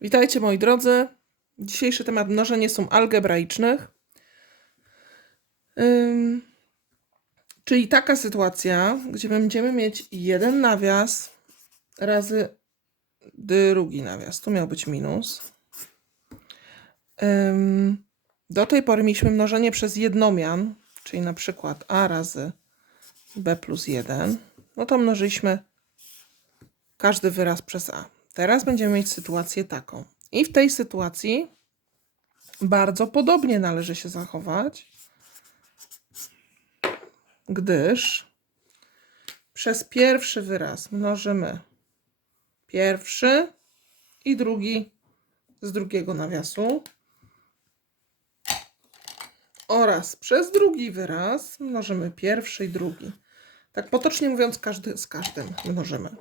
Witajcie moi drodzy. Dzisiejszy temat mnożenie sum algebraicznych. Ym, czyli taka sytuacja, gdzie będziemy mieć jeden nawias razy drugi nawias. Tu miał być minus. Ym, do tej pory mieliśmy mnożenie przez jednomian, czyli na przykład a razy b plus 1. No to mnożyliśmy każdy wyraz przez a. Teraz będziemy mieć sytuację taką. I w tej sytuacji bardzo podobnie należy się zachować, gdyż przez pierwszy wyraz mnożymy pierwszy i drugi z drugiego nawiasu oraz przez drugi wyraz mnożymy pierwszy i drugi. Tak potocznie mówiąc, każdy z każdym mnożymy.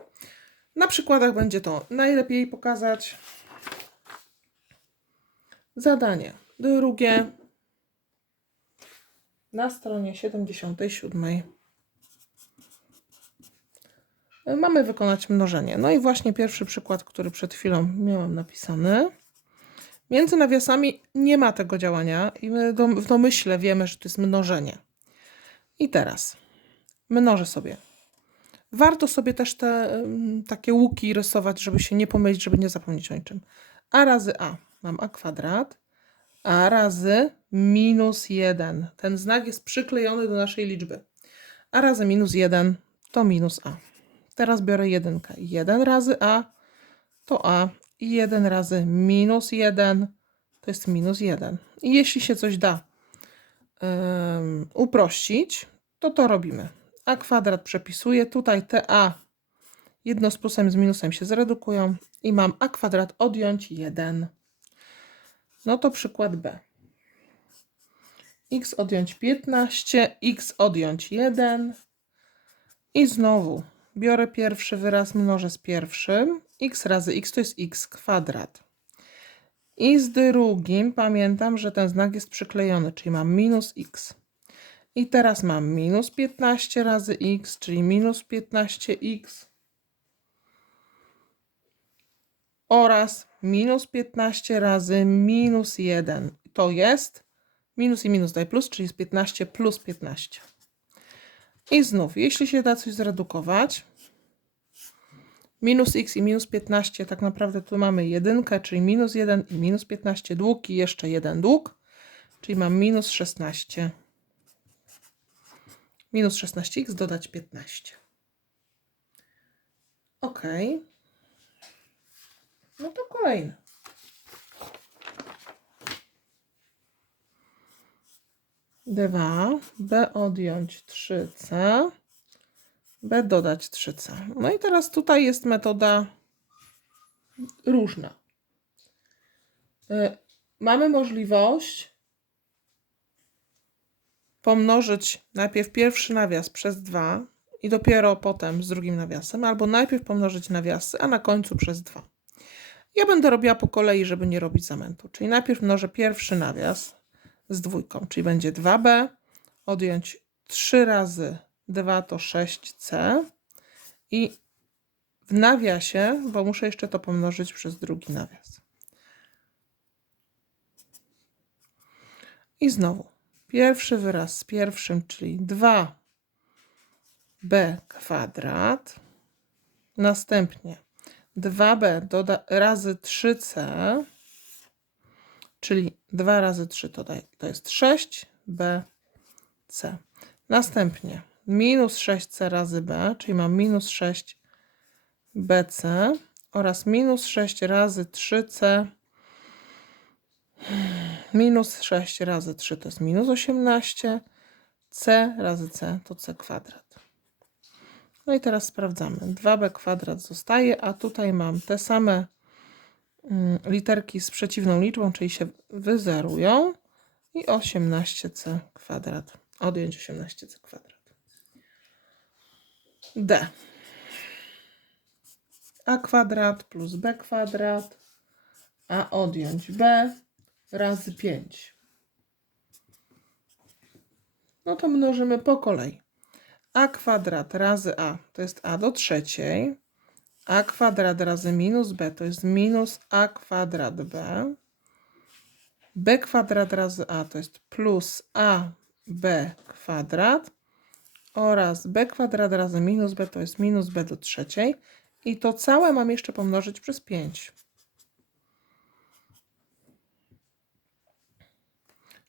Na przykładach będzie to najlepiej pokazać. Zadanie drugie na stronie 77. Mamy wykonać mnożenie. No i właśnie pierwszy przykład, który przed chwilą miałam napisany. Między nawiasami nie ma tego działania i my w domyśle wiemy, że to jest mnożenie. I teraz mnożę sobie Warto sobie też te takie łuki rysować, żeby się nie pomylić, żeby nie zapomnieć o niczym. A razy a. Mam a kwadrat. A razy minus 1. Ten znak jest przyklejony do naszej liczby. A razy minus 1 to minus a. Teraz biorę jedynkę. 1 razy a to a. I 1 razy minus 1 to jest minus 1. I jeśli się coś da ym, uprościć, to to robimy a kwadrat przepisuję. Tutaj te a jedno z plusem z minusem się zredukują i mam a kwadrat odjąć 1. No to przykład b. x odjąć 15, x odjąć 1 i znowu biorę pierwszy wyraz, mnożę z pierwszym. x razy x to jest x kwadrat. I z drugim pamiętam, że ten znak jest przyklejony, czyli mam minus x. I teraz mam minus 15 razy x, czyli minus 15x oraz minus 15 razy minus 1. To jest minus i minus daj plus, czyli jest 15 plus 15. I znów, jeśli się da coś zredukować, minus x i minus 15, tak naprawdę tu mamy jedynkę, czyli minus 1 i minus 15 dług i jeszcze jeden dług, czyli mam minus 16 minus 16x dodać 15. Ok. No to kolejne. Dwa, b odjąć 3c, b dodać 3c. No i teraz tutaj jest metoda różna. Y, Mamy możliwość pomnożyć najpierw pierwszy nawias przez 2 i dopiero potem z drugim nawiasem, albo najpierw pomnożyć nawiasy, a na końcu przez 2. Ja będę robiła po kolei, żeby nie robić zamętu. Czyli najpierw mnożę pierwszy nawias z dwójką, czyli będzie 2b, odjąć 3 razy 2 to 6c i w nawiasie, bo muszę jeszcze to pomnożyć przez drugi nawias. I znowu Pierwszy wyraz z pierwszym, czyli 2b kwadrat. Następnie 2b doda razy 3c, czyli 2 razy 3 to, to jest 6bc. Następnie minus 6c razy b, czyli mam minus 6bc oraz minus 6 razy 3c Minus 6 razy 3 to jest minus 18. C razy C to C kwadrat. No i teraz sprawdzamy. 2b kwadrat zostaje, a tutaj mam te same mm, literki z przeciwną liczbą, czyli się wyzerują. I 18c kwadrat. Odjąć 18c kwadrat. D. A kwadrat plus b kwadrat, a odjąć b razy 5. No to mnożymy po kolei. a kwadrat razy a to jest a do trzeciej, a kwadrat razy minus b to jest minus a kwadrat b. b kwadrat razy a to jest plus a b kwadrat oraz b kwadrat razy minus b to jest minus b do trzeciej. I to całe mam jeszcze pomnożyć przez 5.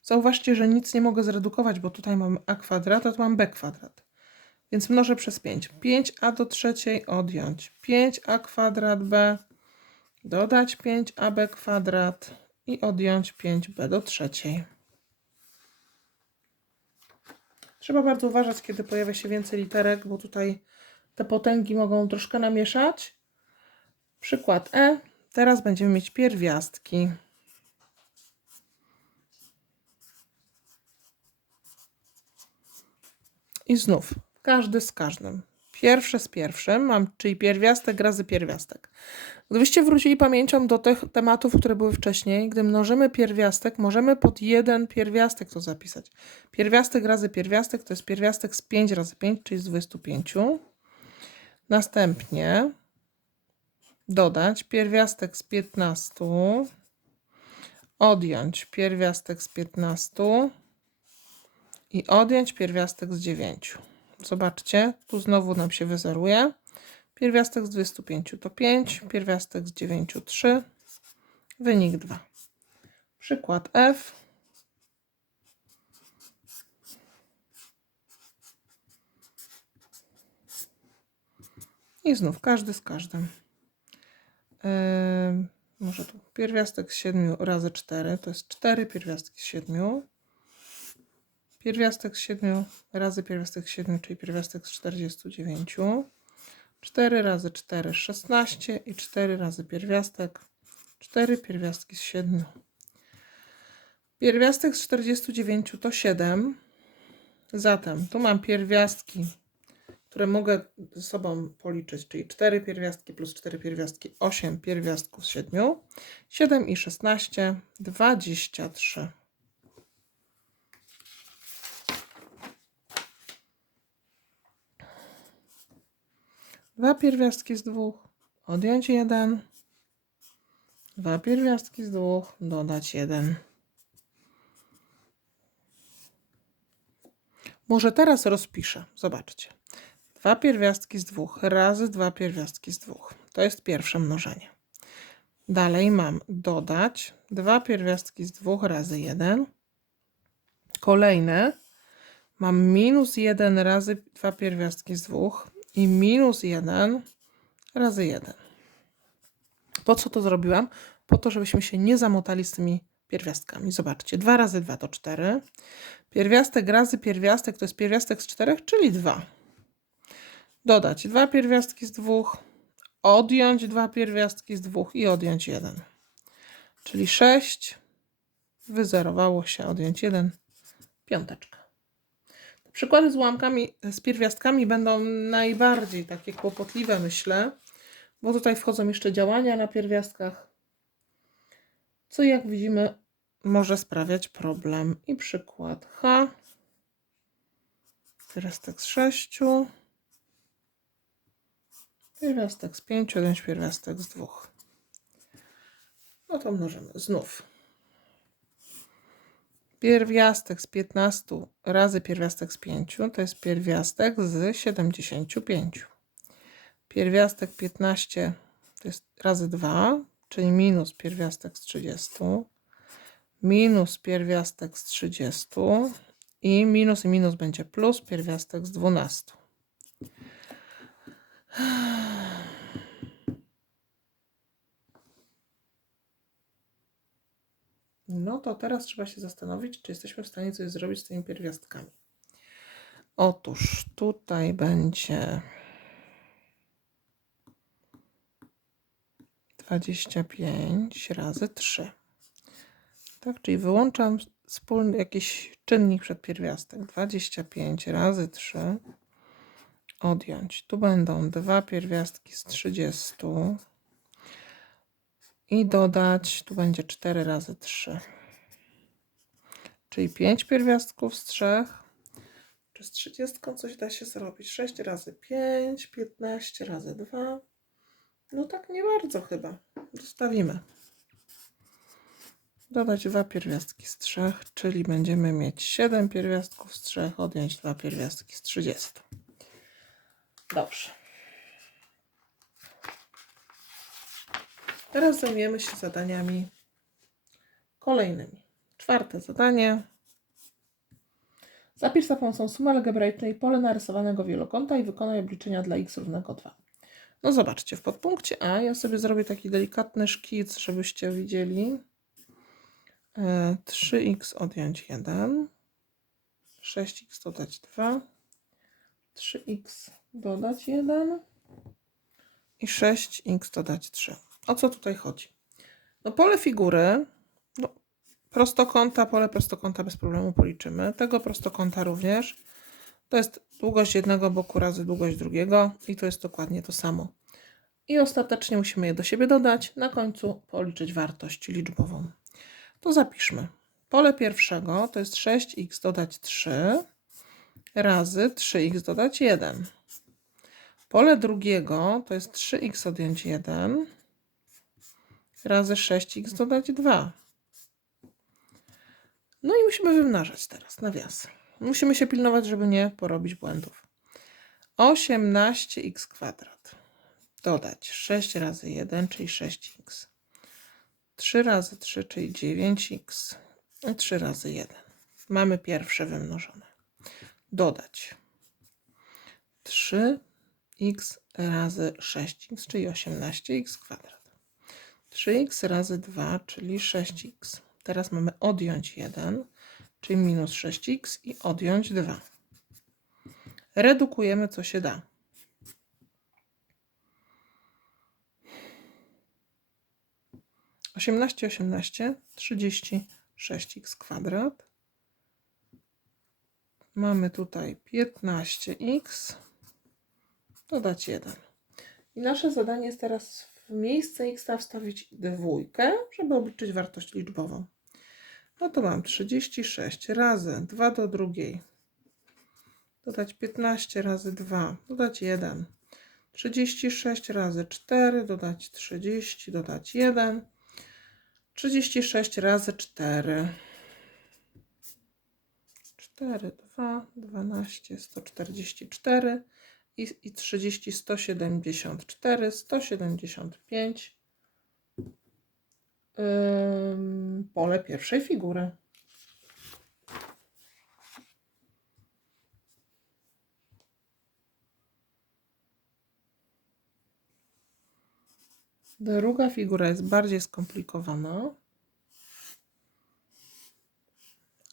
Zauważcie, że nic nie mogę zredukować, bo tutaj mam a kwadrat, a tu mam b kwadrat. Więc mnożę przez 5. 5a do trzeciej odjąć 5a kwadrat b, dodać 5ab kwadrat i odjąć 5b do trzeciej. Trzeba bardzo uważać, kiedy pojawia się więcej literek, bo tutaj te potęgi mogą troszkę namieszać. Przykład E. Teraz będziemy mieć pierwiastki. I znów, każdy z każdym. Pierwsze z pierwszym mam, czyli pierwiastek razy pierwiastek. Gdybyście wrócili pamięcią do tych tematów, które były wcześniej, gdy mnożymy pierwiastek, możemy pod jeden pierwiastek to zapisać. Pierwiastek razy pierwiastek to jest pierwiastek z 5 razy 5, czyli z 25. Następnie dodać pierwiastek z 15, odjąć pierwiastek z 15 i odjąć pierwiastek z 9. Zobaczcie, tu znowu nam się wyzeruje. Pierwiastek z 25 to 5, pierwiastek z 9 3, wynik 2. Przykład F. I znów każdy z każdym. Yy, może tu pierwiastek z 7 razy 4 to jest 4 pierwiastki z 7. Pierwiastek z 7 razy pierwiastek z 7, czyli pierwiastek z 49. 4 razy 4 16 i 4 razy pierwiastek 4 pierwiastki z 7. Pierwiastek z 49 to 7. Zatem tu mam pierwiastki, które mogę ze sobą policzyć, czyli 4 pierwiastki plus 4 pierwiastki, 8 pierwiastków z 7. 7 i 16, 23. Dwa pierwiastki z dwóch, odjąć jeden. Dwa pierwiastki z dwóch, dodać jeden. Może teraz rozpiszę. Zobaczcie. Dwa pierwiastki z dwóch razy dwa pierwiastki z dwóch. To jest pierwsze mnożenie. Dalej mam dodać dwa pierwiastki z dwóch razy jeden. Kolejne mam minus jeden razy dwa pierwiastki z dwóch i minus 1 razy 1. Po co to zrobiłam? Po to, żebyśmy się nie zamotali z tymi pierwiastkami. Zobaczcie, 2 razy 2 to 4. Pierwiastek razy pierwiastek to jest pierwiastek z 4, czyli 2. Dodać dwa pierwiastki z dwóch, odjąć dwa pierwiastki z dwóch i odjąć 1. Czyli 6, wyzerowało się, odjąć 1, piąteczka. Przykłady z ułamkami, z pierwiastkami będą najbardziej takie kłopotliwe, myślę, bo tutaj wchodzą jeszcze działania na pierwiastkach, co jak widzimy może sprawiać problem. I przykład H, pierwiastek z 6, pierwiastek z 5, odjąć pierwiastek z 2. No to mnożymy znów. Pierwiastek z 15 razy pierwiastek z 5 to jest pierwiastek z 75. Pierwiastek 15 to jest razy 2, czyli minus pierwiastek z 30, minus pierwiastek z 30 i minus i minus będzie plus pierwiastek z 12. No to teraz trzeba się zastanowić, czy jesteśmy w stanie coś zrobić z tymi pierwiastkami. Otóż tutaj będzie 25 razy 3. Tak, czyli wyłączam wspólny jakiś czynnik przed pierwiastek. 25 razy 3 odjąć. Tu będą dwa pierwiastki z 30 i dodać, tu będzie 4 razy 3, czyli 5 pierwiastków z 3. Czy z 30 coś da się zrobić? 6 razy 5, 15 razy 2, No tak nie bardzo chyba. Zostawimy. Dodać dwa pierwiastki z trzech, czyli będziemy mieć 7 pierwiastków z trzech, odjąć dwa pierwiastki z 30. Dobrze. Teraz zajmiemy się zadaniami kolejnymi. Czwarte zadanie. Zapisz za pomocą sumy algebraicznej pole narysowanego wielokąta i wykonaj obliczenia dla x równego 2. No zobaczcie, w podpunkcie A ja sobie zrobię taki delikatny szkic, żebyście widzieli. E, 3x odjąć 1, 6x dodać 2, 3x dodać 1 i 6x dodać 3. O co tutaj chodzi? No pole figury, no, prostokąta, pole prostokąta bez problemu policzymy. Tego prostokąta również. To jest długość jednego boku razy długość drugiego i to jest dokładnie to samo. I ostatecznie musimy je do siebie dodać. Na końcu policzyć wartość liczbową. To zapiszmy. Pole pierwszego to jest 6x dodać 3 razy 3x dodać 1. Pole drugiego to jest 3x odjąć 1 razy 6x dodać 2. No i musimy wymnażać teraz nawiasy. Musimy się pilnować, żeby nie porobić błędów. 18x kwadrat dodać 6 razy 1, czyli 6x. 3 razy 3, czyli 9x. I 3 razy 1. Mamy pierwsze wymnożone. Dodać 3x razy 6x, czyli 18x kwadrat. 3x razy 2, czyli 6x. Teraz mamy odjąć 1, czyli minus 6x i odjąć 2. Redukujemy co się da. Osiemnaście, osiemnaście, trzydzieści sześć x kwadrat. Mamy tutaj 15x, dodać 1. I nasze zadanie jest teraz w miejsce x wstawić dwójkę, żeby obliczyć wartość liczbową. No to mam 36 razy 2 do drugiej. Dodać 15 razy 2, dodać 1. 36 razy 4, dodać 30, dodać 1. 36 razy 4. 4, 2, 12, 144 i, i 30, 174, 175. Ym, pole pierwszej figury. Druga figura jest bardziej skomplikowana,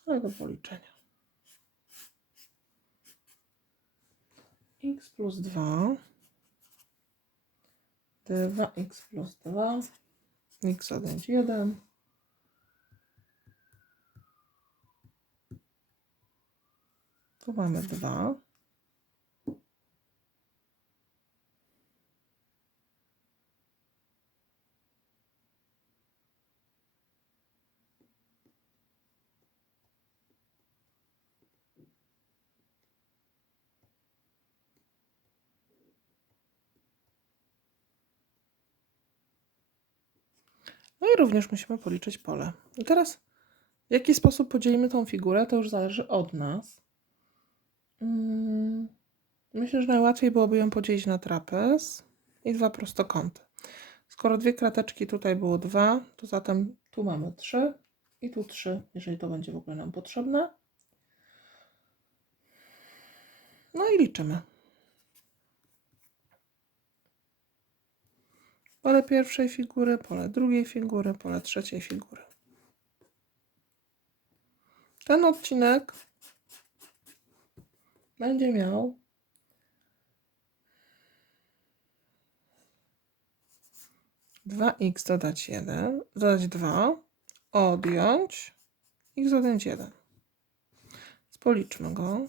ale do policzenia. X plus 2, 2x plus 2, x odjąć 1, tu mamy 2, No i również musimy policzyć pole. I teraz w jaki sposób podzielimy tą figurę, to już zależy od nas. Mm, Myślę, że najłatwiej byłoby ją podzielić na trapez i dwa prostokąty. Skoro dwie krateczki tutaj było dwa, to zatem tu mamy trzy i tu trzy, jeżeli to będzie w ogóle nam potrzebne. No i liczymy. Pole pierwszej figury, pole drugiej figury, pole trzeciej figury. Ten odcinek będzie miał dwa x dodać 1, dodać 2, odjąć x odjąć 1. Policzmy go.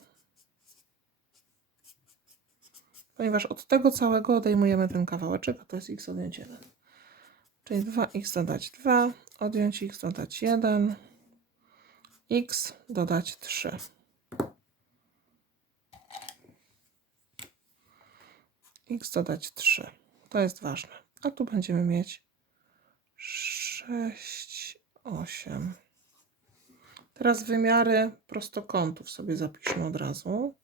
Ponieważ od tego całego odejmujemy ten kawałeczek, a to jest x odjąć 1. Czyli 2x dodać 2, odjąć x dodać 1, x dodać 3. x dodać 3. To jest ważne. a tu będziemy mieć 6, 8. Teraz wymiary prostokątów sobie zapiszmy od razu.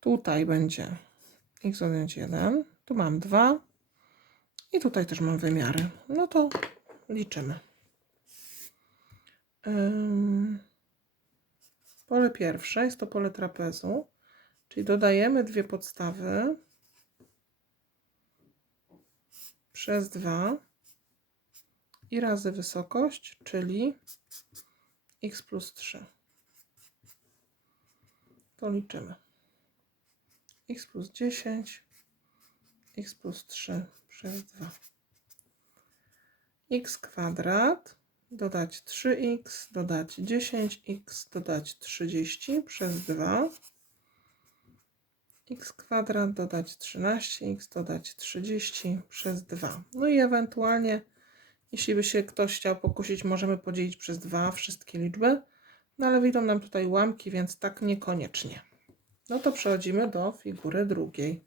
Tutaj będzie x odjąć 1, tu mam 2 i tutaj też mam wymiary. No to liczymy. Ym, Pole pierwsze jest to pole trapezu, czyli dodajemy dwie podstawy przez 2 i razy wysokość, czyli x plus 3. To liczymy. X plus 10, x plus 3 przez 2. x kwadrat dodać 3x, dodać 10x, dodać 30 przez 2. x kwadrat dodać 13x, dodać 30 przez 2. No i ewentualnie, jeśli by się ktoś chciał pokusić, możemy podzielić przez 2 wszystkie liczby. No ale wyjdą nam tutaj ułamki, więc tak niekoniecznie. No to przechodzimy do figury drugiej.